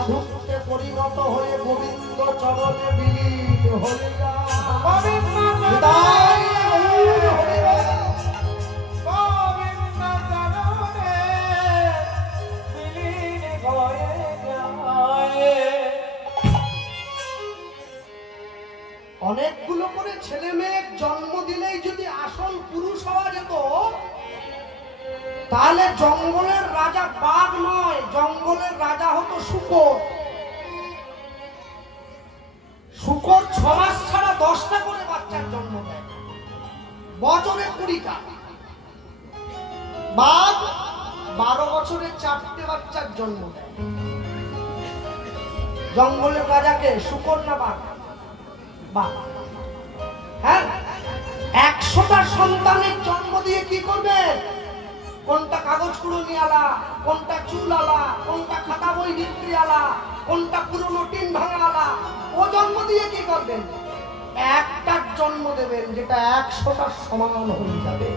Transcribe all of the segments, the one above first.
সাধুত্বে পরিণত হয়ে গোবিন্দ চরণে বিলীন হয়ে যায়। অনেকগুলো করে ছেলে মেয়ে জন্ম দিলেই যদি আসল পুরুষ হওয়া যেত, তাহলে জঙ্গলের রাজা বাঘ নয়, জঙ্গলের রাজা হতো শূকর। শূকর 6 মাস ছাড়া 10টা করে বাচ্চার জন্ম দেয়, বছরে 20টা। বাঘ 12 বছরে 4টে বাচ্চার জন্ম দেয়। জঙ্গলের রাজাকে শূকর না বাঘ? বাঘ। হ্যাঁ, 100টা সন্তানের জন্ম দিয়ে কি করবে? কোনটা কাগজ কুড়ুনি আলা, কোনটা চুল আলা, কোনটা খাতা বই বিক্রি আলা, কোনটা পুরনো টিন ভাঙা আলা, ও জন্ম দিয়ে কি করবেন? একটার জন্ম দেবেন যেটা 100টার সমান হয়ে যাবে।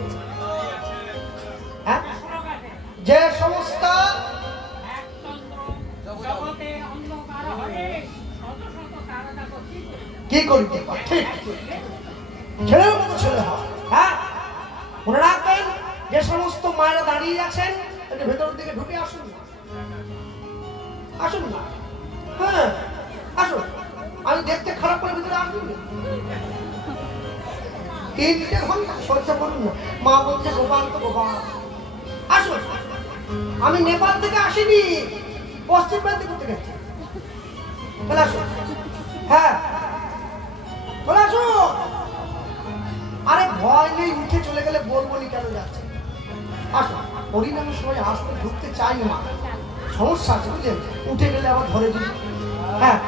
হ্যাঁ, যে সমস্ত কি করিতে পারে, ঠিক ছেলের মতো ছেলে হয়। হ্যাঁ, মনে রাখবেন, যে সমস্ত মায়েরা দাঁড়িয়ে আছেন, একটু ভেতরের দিকে ঢুকে আসুন, আসুন না। হ্যাঁ, আসুন। আমি দেখতে খারাপ করে ভিতরে আসুন। 3টে ঘন্টা সহ্য করুন না। মা বলছে গোপাল তো গোপাল। আসুন, আমি নেপাল থেকে আসিনি, পশ্চিম বাংলা করতে গেছি। বলে আসুন। হ্যাঁ, বলে আসুন। আরে ভয় নেই, উঠে চলে গেলে বলবো নি কেন যাচ্ছে। আসুন, হরিনামের সময় আসতে ঢুকতে চাই না, সমস্যা আছে বুঝলেন, উঠে গেলে আবার ধরে দিন। হ্যাঁ,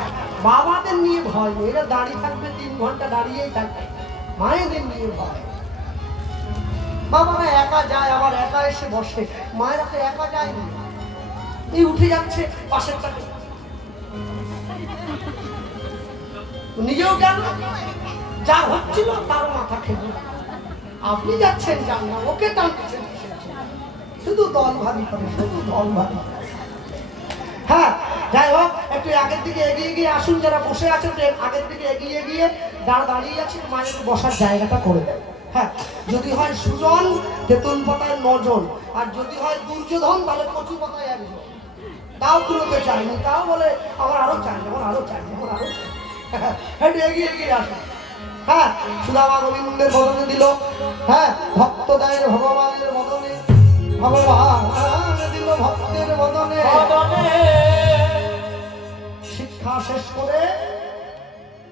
বাবাদের নিয়ে ভয় নেই, এরা দাঁড়িয়ে থাকবে 3 ঘন্টা দাঁড়িয়েই থাকবে। মায়েদের নিয়ে ভয়। বাবারা একা যায়, আবার একা এসে বসে, মায়েরা তো একা যায়নি, এই উঠে যাচ্ছে পাশের টাকে, নিজেও গেল, যা হচ্ছিল তারও মাথা খেলো। আপনি যাচ্ছেন যান না, ওকে টানছেন, শুধু দল ভাবি করে, শুধু দল ভাবি। হ্যাঁ, যাই হোক, একটু আগের দিকে এগিয়ে গিয়ে আসুন। যারা বসে আছেন আগের দিকে এগিয়ে গিয়ে দাঁড়িয়ে আছেন, মায়ের বসার জায়গাটা করে দেন। হ্যাঁ, যদি হয় সুজন, তেঁতুল পাতায় 9 জন, আর যদি হয় দুর্যোধন, তাহলে কচু পাতায় 1 জন। তাও তুলতে চাইনি, তাও বলে আমার আরো চাই, আমার আরো চাই, আমার আরো চাই। একটু এগিয়ে এগিয়ে আসুন। হ্যাঁ, সুদামা গোবিন্দের বদনে দিল। হ্যাঁ, ভক্ত দেয় ভগবানের বদনে, ভগবান দিল ভক্তের বদনে। শিক্ষা শেষ করে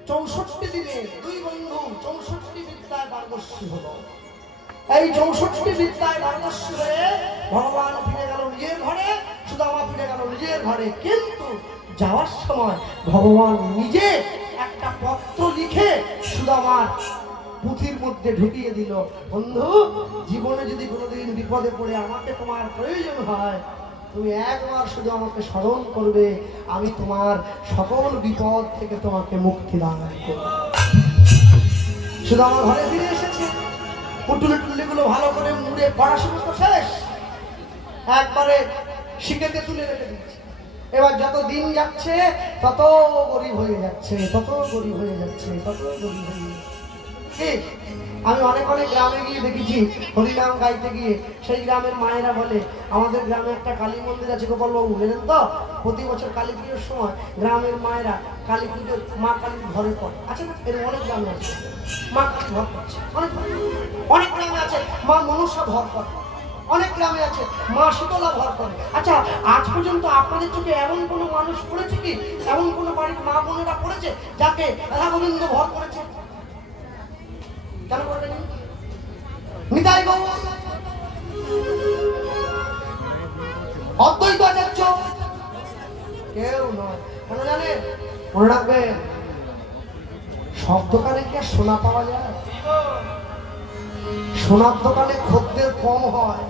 64 দিনে 2 বন্ধু 64 বিদ্যায় পারদর্শী হলো। এই 64 বিদ্যায় পারদর্শী হয়ে ভগবান ফিরে গেল নিজের ঘরে, সুদামা ফিরে গেল নিজের ঘরে। কিন্তু যাওয়ার সময় ভগবান নিজে একটা পত্র লিখে সুদামার পুঁথির মধ্যে ঢুকিয়ে দিল, বন্ধু, জীবনে যদি কোনোদিন বিপদে পড়ে আমাকে তোমার প্রয়োজন হয়, তুমি একবার শুধু আমাকে স্মরণ করবে, আমি তোমার সকল বিপদ থেকে তোমাকে মুক্তি দান করব। শুধু আমার ঘরে ফিরে এসেছে, পুটুলি টুলিগুলো ভালো করে মুড়ে, পড়াশোনা তো শেষ, একবারে শিখেতে তুলে রেখে দিচ্ছে। এবার যত দিন যাচ্ছে তত গরিব হয়ে যাচ্ছে, তত গরিব হয়ে যাচ্ছে, তত গরিব হয়ে যাচ্ছে। আমি অনেক অনেক গ্রামে গিয়ে দেখেছি, হরিনাম গাইতে গিয়ে সেই গ্রামের মায়েরা বলে, আমাদের গ্রামে একটা কালী মন্দির আছে গোপালবাবু, জানেন তো, প্রতি বছর কালী পুজোর সময় গ্রামের মায়েরা কালী পুজোর মা কালীর ঘরে পড়ে। আছে না, এর অনেক গ্রামে আছে, মা কালী ঘর করছে, অনেক গ্রামে আছে মা মনসা ঘর করে, অনেক গ্রামে আছে মা শীতলা ভর করে। আচ্ছা, আজ পর্যন্ত আপনাদের চোখে এমন কোনো মানুষ পড়েছে কি, এমন কোনো বাড়ির মা বোনেরা পড়েছে যাকে রাধা গোবিন্দ ভর করেছে? কেন করবেন? নিতাই গৌর, অদ্বৈত আচার্য, কেউ নয়। কেন জানেন? মনে রাখবেন, সব দোকানে কি আর সোনা পাওয়া যায়? সোনার দোকানে খদ্দের কম হয়,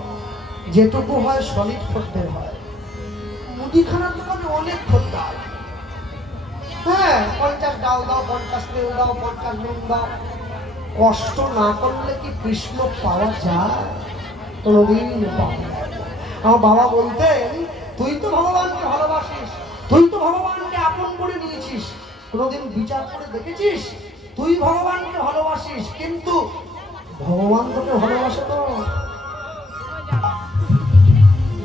যেটুকু হয় সলিড খদ্দের হয়। মুদিখানার দোকানে অনেক খদ্দের, হ্যাঁ, 50 ডাল দাও, 50 তেল দাও, 50 নুন দাও। কষ্ট না করলে কি কৃষ্ণ পাওয়া যায়? কোনোদিন পাওয়া যায় না। আমার বাবা বলতেন, তুই তো ভগবানকে ভালোবাসিস, তুই তো ভগবান ভালোবাসিস, কোনোদিন বিচার করে দেখেছিস? তুই ভগবানকে ভালোবাসিস, কিন্তু ভগবান তোকে ভালোবাসে তো?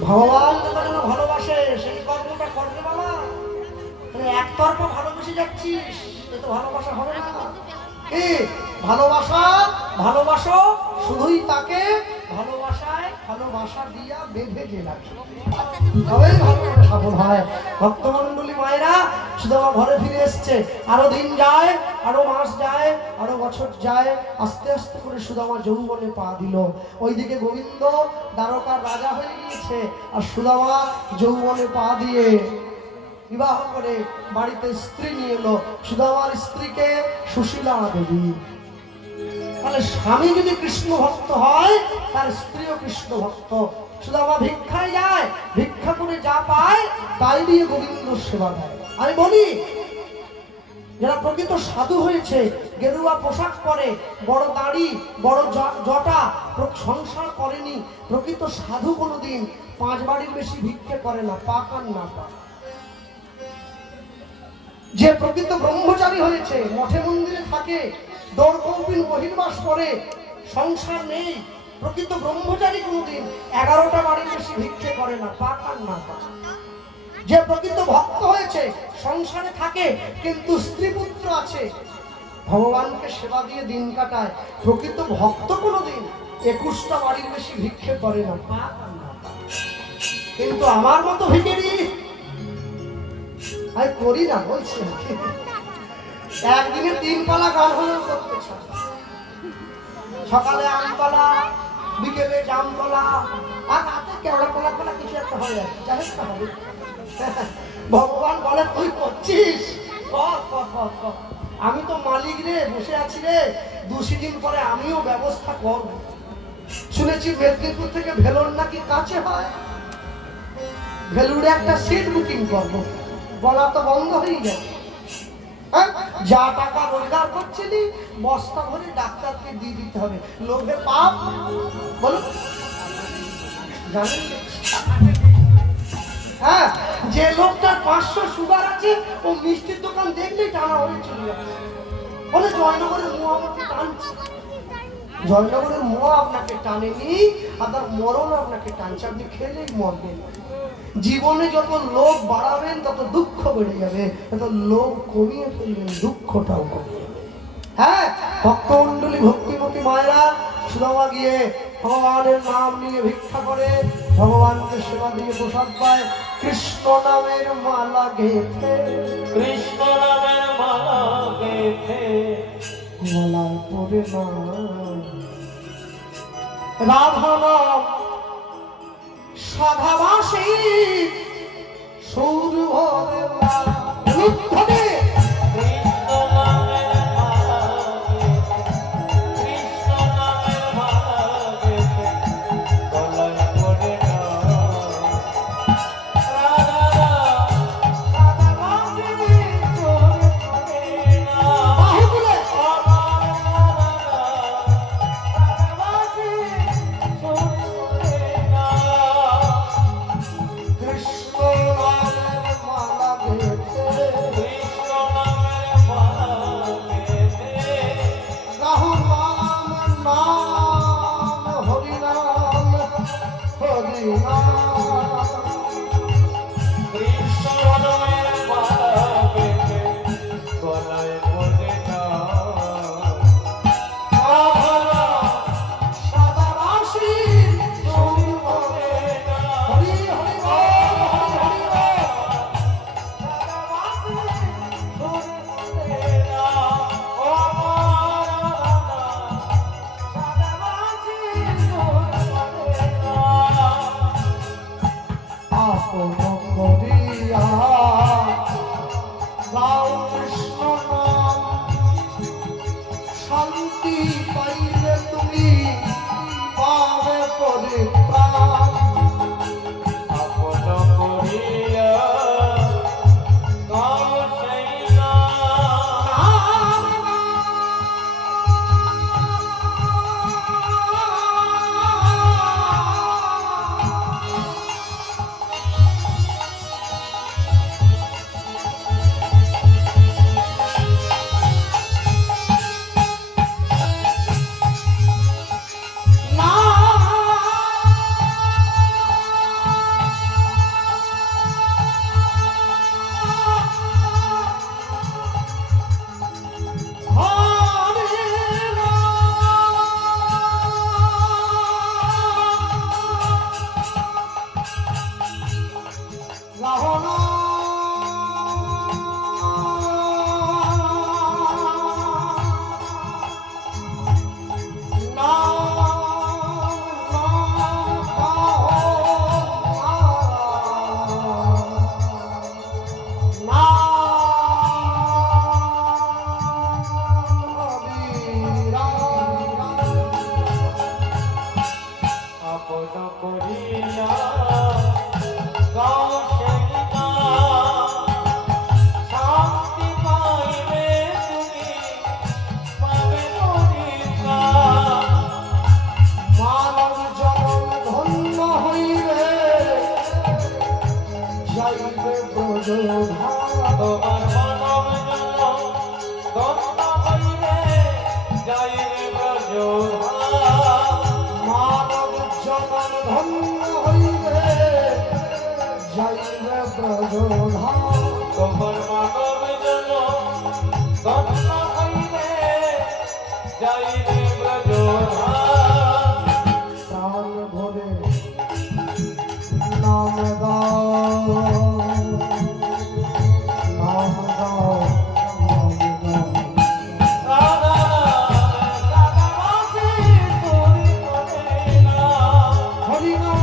ভগবান তোকে যেন ভালোবাসে সেই কর্মটা করবে বাবা। একতরফা ভালোবেসে যাচ্ছিস, এ তো ভালোবাসা হবে না। কি ভালোবাসা? ভালোবাসো শুধুই তাকে, ভালোবাসায় ভালোবাসা দিয়া বেঁধে যে রাখে, তবেই ভালোবাসা সফল হয়। ভক্তমণ্ডলী মায়েরা, সুদামা ঘরে ফিরে এসছে। আরো দিন যায়, আরো মাস যায়, আরো বছর যায়, আস্তে আস্তে করে সুদামা যৌবনে পা দিল। ওইদিকে গোবিন্দ দ্বারকার রাজা হয়ে গিয়েছে, আর সুদামা যৌবনে পা দিয়ে বিবাহ করে বাড়িতে স্ত্রী নিয়ে এলো। সুদামার স্ত্রীকে সুশীলা দেবী। তাহলে স্বামী যদি কৃষ্ণ ভক্ত হয়, তার স্ত্রীও কৃষ্ণ ভক্ত। সুদামা ভিক্ষায় যায়, ভিক্ষা করে যা পায় তাই দিয়ে গোবিন্দ সেবা দেয়। আমি বলি, যারা প্রকৃত সাধু হয়েছে, গেরুয়া পোশাক পরে, বড় দাড়ি, বড় জটা, সংসার করেনি, প্রকৃত সাধু কোনোদিন 5 বাড়ির বেশি ভিক্ষে করে না, পাক আর না পাক। যে প্রকৃত ব্রহ্মচারী হয়েছে, মঠে মন্দিরে থাকে, দৌড় কৌপিন বহির্বাস করে, সংসার নেই, প্রকৃত ব্রহ্মচারী কোনোদিন 11টা বাড়ির বেশি ভিক্ষে করে না, পাক আর না পাক। যে প্রকৃত ভক্ত হয়েছে, সংসারে থাকে কিন্তু স্ত্রী পুত্র আছে, ভগবানকে সেবা দিয়ে দিন কাটায়, প্রকৃত ভক্ত কোনোদিন 21টা বাড়ির বেশি ভিক্ষে করে না, পাক আর না পাক। কিন্তু আমার মতো ভিখারি আমি করি না, বলছি একদিনে 3 পালা গান হলেও করতে চাই। সকালে আমতলা, বিকেলে জামতলা, আর রাতে কেওড়া কলা কলা কিছু একটা হয়ে যাচ্ছে, যাই হবে। ভগবান বলে তুই করছিস, আমি তো মালিক রে, বসে আছি রে, 2 দিন পরে আমিও ব্যবস্থা করব। শুনেছি মেদিনীপুর থেকে ভেলোর নাকি কাছে হয়, ভেলুরে একটা সিট বুকিং করবো, বলা তো বন্ধ হয়ে গেল। যা টাকা রোজগার করছিলি বস্তা ভরে ডাক্তারকে দিয়ে দিতে হবে, লোভে পাপ। বলো জানেন, হ্যাঁ, যে লোকটার 500 সুগার আছে, ও মিষ্টির দোকান দেখলেই টানা হয়ে চলে যাচ্ছে, বলে জয়নগরের মোয়া আমাকে টানছে। জয়নগরের মোয়া আপনাকে টানেনি, আর তার মরণ আপনাকে টানছে, আপনি খেলেই মরবেন। জীবনে যত লোভ বাড়াবেন তত দুঃখ বেড়ে যাবে, তত লোভ কমিয়ে ফেলবেন, দুঃখটাও কমে যাবে। হ্যাঁ, ভক্তমণ্ডলী ভক্তিমতী মায়েরা, সুদামা গিয়ে ভগবানের নাম নিয়ে ভিক্ষা করে, ভগবানকে সেবা দিয়ে প্রসাদ পায়। কৃষ্ণ নামের মালা গেথে, কৃষ্ণ নামের মালা গেথে, মালায় পড়ে না রাধা নাম সাধাবাসী সৌর ভরে মিথ্যে। কৃষ্ণ নামের মালা গেথে, কৃষ্ণ নামের মালা গেথে, গলায় পড়ে না রাধা সাধাবাসী সৌর ভরে না। বাহুগুলো আমার রাধা সাধাবাসী সৌর ভরে না। কৃষ্ণ নামের মালা গেথে তোমার মানব জনম ধন্য হইলে যাই রে ব্রজধাম। মানব জনম ধন্য হইবে যাইবে ব্রজধাম। তোমার মানব জনম ধন্য হইলে যাই রে ব্রজধাম। প্রাণ ভরে নাম গাও, নাম গাও, নাম গাও। রাধা রাধা রাধি তোরি করে না। হরি নাম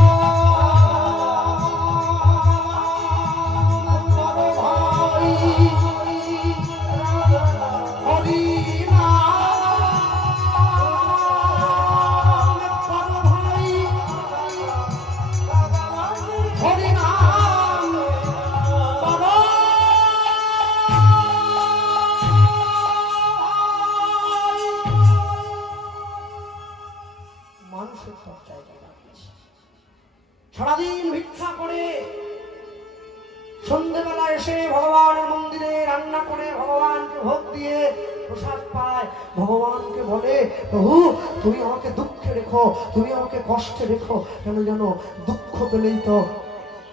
করো ভাই, হরি নাম করো ভাই, হরি নাম করো মানুষের চর্চায় লাগিয়েছে। সারাদিন ভিক্ষা করে সন্ধ্যেবেলা এসে ভগবানের মন্দিরে রান্না করে ভগবানকে ভোগ দিয়ে প্রসাদ পায়। ভগবানকে বলে, প্রভু তুমি আমাকে দুঃখে রেখো, তুমি আমাকে কষ্টে রেখো, কেন জানো? দুঃখ পেলেই তো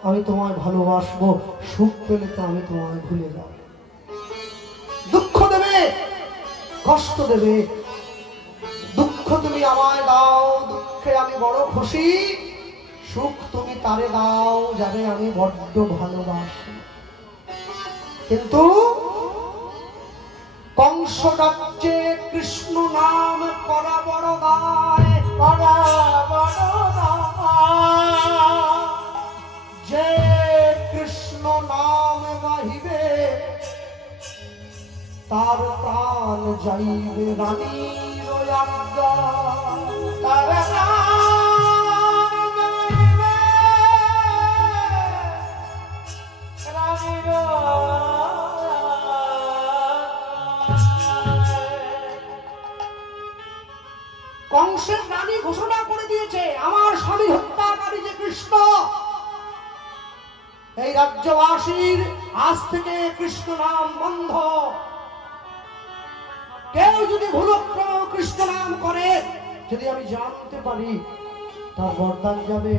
আমি তোমায় ভালোবাসবো, সুখ পেলে তো আমি তোমায় ভুলে যাব। দুঃখ দেবে, কষ্ট দেবে, দুঃখ তুমি আমায় দাও, দুঃখে আমি বড় খুশি, সুখ তুমি তারে দাও যারে আমি বড্ড ভালোবাসি। কিন্তু কংস রাজ্যে কৃষ্ণ নাম করা বড় দায়, করা বড় দায়। যে কৃষ্ণ নাম গাহিবে তার প্রাণ যাইবে রানীর আজ্ঞা, তার প্রাণ যাইবে রানীর কংসের রানী ঘোষণা করে দিয়েছে, আমার স্বামী হত্যাকারী যে কৃষ্ণ, এই রাজ্যবাসীর আজ থেকে কৃষ্ণ নাম বন্ধ। কেউ যদি ভুলক্রম কৃষ্ণ নাম করে, যদি আমি জানতে পারি, তার বরদান যাবে।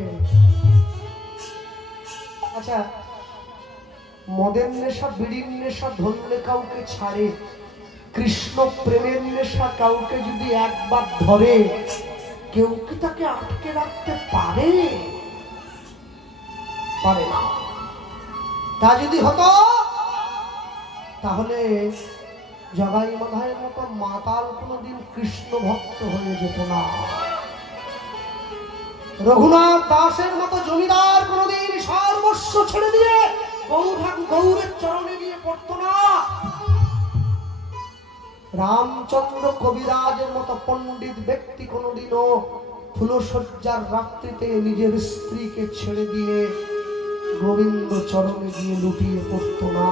আচ্ছা, মদের নেশা, বিড়ির নেশা ধরলে কাউকে ছাড়ে, কৃষ্ণ প্রেমের নেশা কাউকে যদি একবার ধরে, কেউ কি তাকে আটকে রাখতে পারে? পারে না। তা যদি হতো, তাহলে জগাই মাধায়ের মতো মাতাল কোনোদিন কৃষ্ণ ভক্ত হয়ে যেত না। রঘুনাথ দাসের মতো জমিদার কোনোদিন সর্বস্ব ছেড়ে দিয়ে গৌরের চরণে গিয়ে পড়তো না। রামচন্দ্র কবিরাজের মতো পণ্ডিত ব্যক্তি কোনোদিনও ফুলশয্যার রাত্রিতে নিজের স্ত্রীকে ছেড়ে দিয়ে গোবিন্দ চরণে গিয়ে লুটিয়ে পড়তো না।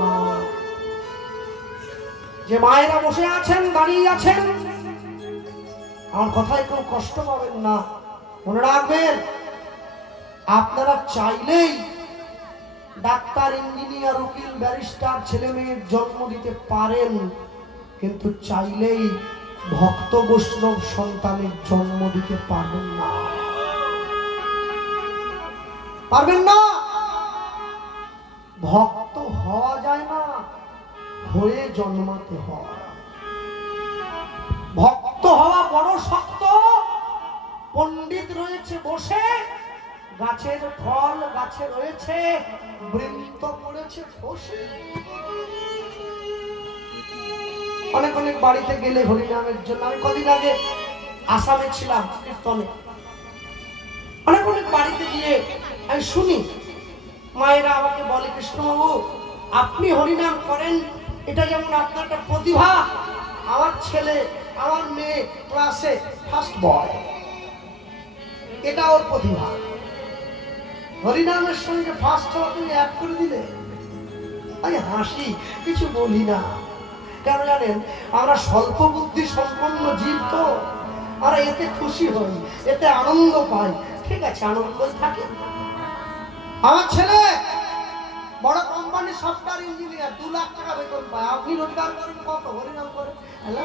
যে মায়েরা বসে আছেন, দাঁড়িয়ে আছেন, আমার কথায় কেউ কষ্ট পাবেন না, মনে রাখবেন, আপনারা চাইলেই ডাক্তার, ইঞ্জিনিয়ার, উকিল, ব্যারিস্টার ছেলে মেয়ের জন্ম দিতে পারেন, কিন্তু চাইলেই ভক্ত বৈষ্ণব সন্তানের জন্ম দিতে পারবেন না। পারবেন না। ভক্ত হওয়া যায় না, হয়ে জন্মাতে হয়। ভক্ত হওয়া বড় শক্ত। পণ্ডিত রয়েছে বসে, গাছের ফল গাছে রয়েছে, বৃন্ত পড়েছে বসে। অনেক অনেক বাড়িতে গেলে হরিনামের জন্য, আমি কদিন আগে আসামে ছিলাম কীর্তনে, অনেক অনেক বাড়িতে গিয়ে আমি শুনি মায়েরা আমাকে বলে, কৃষ্ণবাবু আপনি হরিনাম করেন, এটা যেমন আপনার একটা প্রতিভা, আমার ছেলে, আমার মেয়ে ক্লাসে ফার্স্ট বয়, এটা ওর প্রতিভা। হরিনামের সঙ্গে ফার্স্ট হওয়া তুমি এক করে দিলে। আমি হাসি, কিছু বলি না। কেন জানেন? আমরা স্বল্প বুদ্ধি সম্পন্ন জীব তো, আমরা এতে খুশি হই, এতে আনন্দ পাই। ঠিক আছে, আনন্দ থাকে। আমার ছেলে বড় কোম্পানির সফটওয়্যার ইঞ্জিনিয়ার, 2 লাখ টাকা বেতন পায়। আপনি রোজগার করেন কত? হরিনাম করেন। হ্যালো,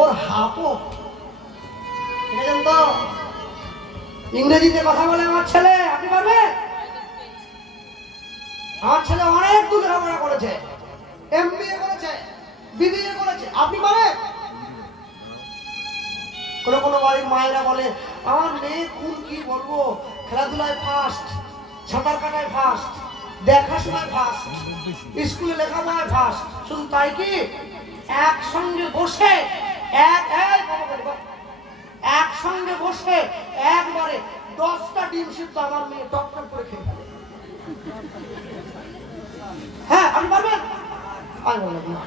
ওর হাপও দেখেছেন তো? ইংরেজিতে কথা বলে আমার ছেলে। আপনি পারবেন? আমার ছেলে অনেক দূর লেখাপড়া করেছে, MBA করেছে, BBA করেছে। আপনি পারেন? কোনো কোনো বাড়ির মায়েরা বলে আমার মেয়ে কোন কি বলবো, খেলাধুলায় ফার্স্ট, সাঁতার কাটায় ফার্স্ট, দেখাশোনায় ফার্স্ট, স্কুলে লেখাপড়ায় ফার্স্ট। শুধু তাই কি, একসঙ্গে বসে একসঙ্গে বসে একবারে 10টা ডিম সিদ্ধ আমার মেয়ে টকটক করে খেয়ে ফেলে। হ্যাঁ, আপনি পারবেন? আমি বললাম না,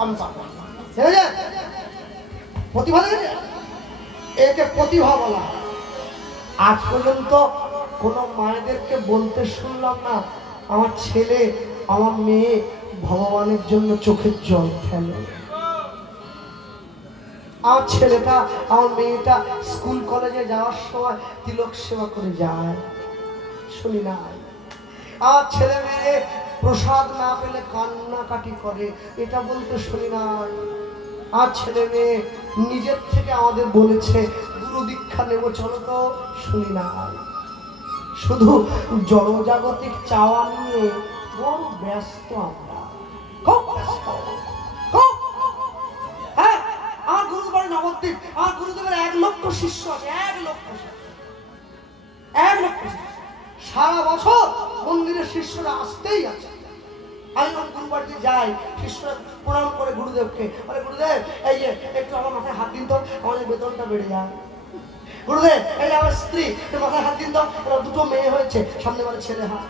আমি পারবো না। প্রতিভা দেখেছে, একে প্রতিভা বলা। আজ পর্যন্ত কোনো মায়েদেরকে বলতে শুনলাম না আমার ছেলে আমার মেয়ে ভগবানের জন্য চোখের জল ফেলে। আমার ছেলেটা আমার মেয়েটা স্কুল কলেজে যাওয়ার সময় তিলক সেবা করে যায়, শুনি না। আমার ছেলে মেয়ে প্রসাদ না পেলে কান্নাকাটি করে, এটা বলতে শুনি না। আর ছেলে মেয়ে নিজের থেকে আমাদের বলেছে গুরু দীক্ষা নেব, চলো তো, শুনি না। শুধু জড়জাগতিক চাওয়া নিয়ে বড় ব্যস্ত আমরা, খুব ব্যস্ত। হ্যাঁ, আমার গুরুদেব নবদ্বীপ, আমার গুরুদেবের 1 লক্ষ শিষ্য আছে, 1 লক্ষ শিষ্য। সারা বছর মন্দিরের শিষ্যরা আসতেই আছে। আমি যখন গুরুবাড়িতে যাই, শিষ্যরা প্রণাম করে গুরুদেবকে, বলে গুরুদেব এই যে একটু আমার মাথায় হাত দিন তো, আমাদের বেতনটা বেড়ে যায়। গুরুদেব এই যে আমার স্ত্রী, একটু মাথায় হাত দিন তো, 2টো মেয়ে হয়েছে, সামনে বলে ছেলে হাত।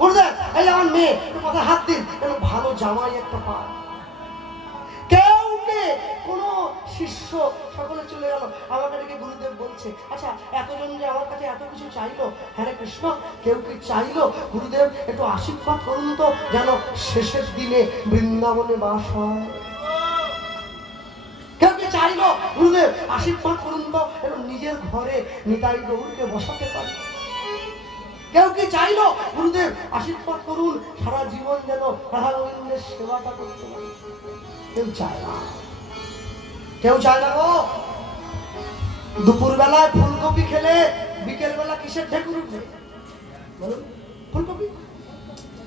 গুরুদেব এই যে আমার মেয়ে, একটু মাথায় হাত দিন, ভালো জামাই একটা পায়। কোনো শিষ্য সকলে চলে গেল, আমাকে ডেকে গুরুদেব বলছে, আচ্ছা এতজন যে আমার কাছে এত কিছু চাইলো, হ্যাঁ কৃষ্ণ, কেউ কি চাইলো গুরুদেব একটু আশীর্বাদ করুন তো, যেন শেষের দিনে বৃন্দাবনে বাস হয়? কেউ কি চাইলো গুরুদেব আশীর্বাদ করুন তো, যেন নিজের ঘরে নিতাই গৌরকে বসাতে পারে? কেউ কি চাইলো গুরুদেব আশীর্বাদ করুন সারা জীবন যেন রাধা গোবিন্দের সেবাটা করতে পারে? কেউ চায় না, কেউ চায় না গো। দুপুর বেলায় ফুলকপি খেলে বিকেল বেলা কিসের ঢেকুর উঠবে বলুন? ফুলকপি,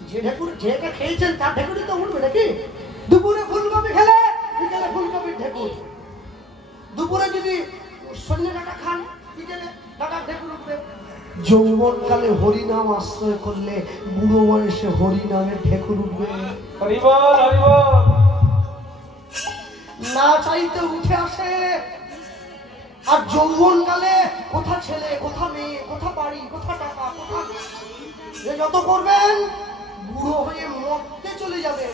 যে ঢেকুর যেটা খেয়েছেন তার ঢেকুরই তো উঠবে নাকি? দুপুরে ফুলকপি খেলে বিকেলে ফুলকপির ঢেকুর। দুপুরে যদি সজনে ডাঁটা খান, বিকেলে ডাঁটার ঢেকুর উঠবে। যৌবনকালে হরিনাম আশ্রয় করলে বুড়ো বয়সে হরিনামের ঢেকুর উঠবে। না চাইতে উঠে আসে। আর যৌবনকালে কোথা ছেলে, কোথা মেয়ে, কোথা বাড়ি, কোথা টাকা, কোথা যত করবেন, বুড়ো হয়ে মরতে চলে যাবেন,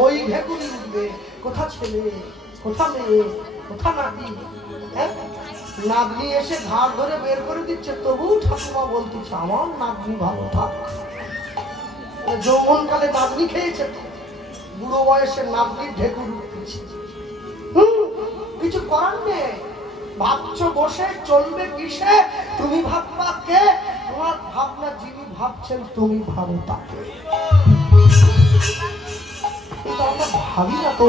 ওই ঢেকুরি উঠবে। কোথা ছেলে, কোথা মেয়ে, কোথা নাতি। নাতনি এসে ঘাট ধরে বের করে দিচ্ছে, তবু ঠাকুমা বলতেছে আমার নাতনি ভালো থাক। যৌবনকালে নাতনি খেয়েছে, বুড়ো বয়সে নাতনির ঢেকুর উঠতেছে। কিছু করার নেই। ভাবছো বসে চলবে কিসে? তুমি ভাববা কে? তোমার ভাবনা যিনি ভাবছেন তুমি ভাবো তাকে। আমরা ভাবি না তো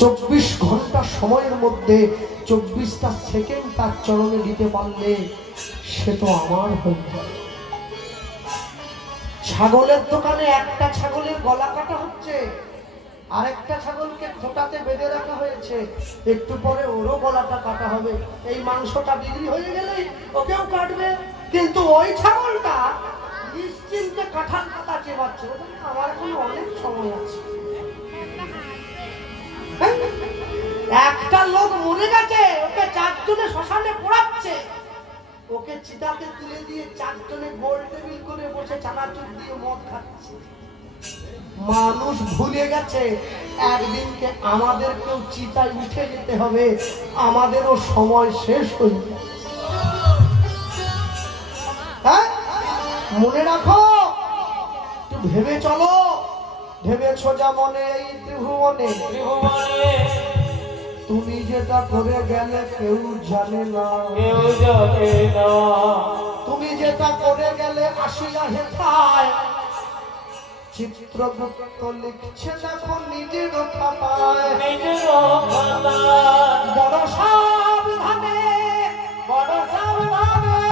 24 ঘন্টা সময়ের মধ্যে 24টা সেকেন্ড তার চরণে দিতে পারলে সে তো আমার হয়ে যায়। ছাগলের দোকানে একটা ছাগলের গলা কাটা হচ্ছে, আরেকটা ছাগলকে খোঁটাতে বেঁধে রাখা হয়েছে, একটু পরে ওরও গলাটা কাটা হবে। এই মাংসটা বিক্রি হয়ে গেলেই ওকেও কাটবে, কিন্তু ওই ছাগলটা নিশ্চিন্তে কাঁঠাল পাতা চেবাচ্ছে, আমার এখন অনেক সময় আছে। একটা লোক মরে গেছে, ওকে 4 জনে শ্মশানে পোড়াচ্ছে, ওকে চিতাতে তুলে দিয়ে 4 জনে গোল টেবিল করে বসে চানাচুর দিয়ে মদ খাচ্ছে। মানুষ ভুলে গেছে একদিনকে আমাদেরকেও চিতায় উঠে যেতে হবে, আমাদেরও সময় শেষ হয়ে যাবে। হ্যাঁ, মনে রাখো, একটু ভেবে চলো। ভেবেছো যা মনে এই ত্রিভুবনে, তুমি যেটা করে গেলে কেউ জানে না, কেউ জানে না। তুমি যেটা করে গেলে আসিয়া হেথায় চিত্রগুপ্ত লিখছে দেখো নিজের খাতায় নিজের খাতায় বড় সাবধানে বড় সাবধানে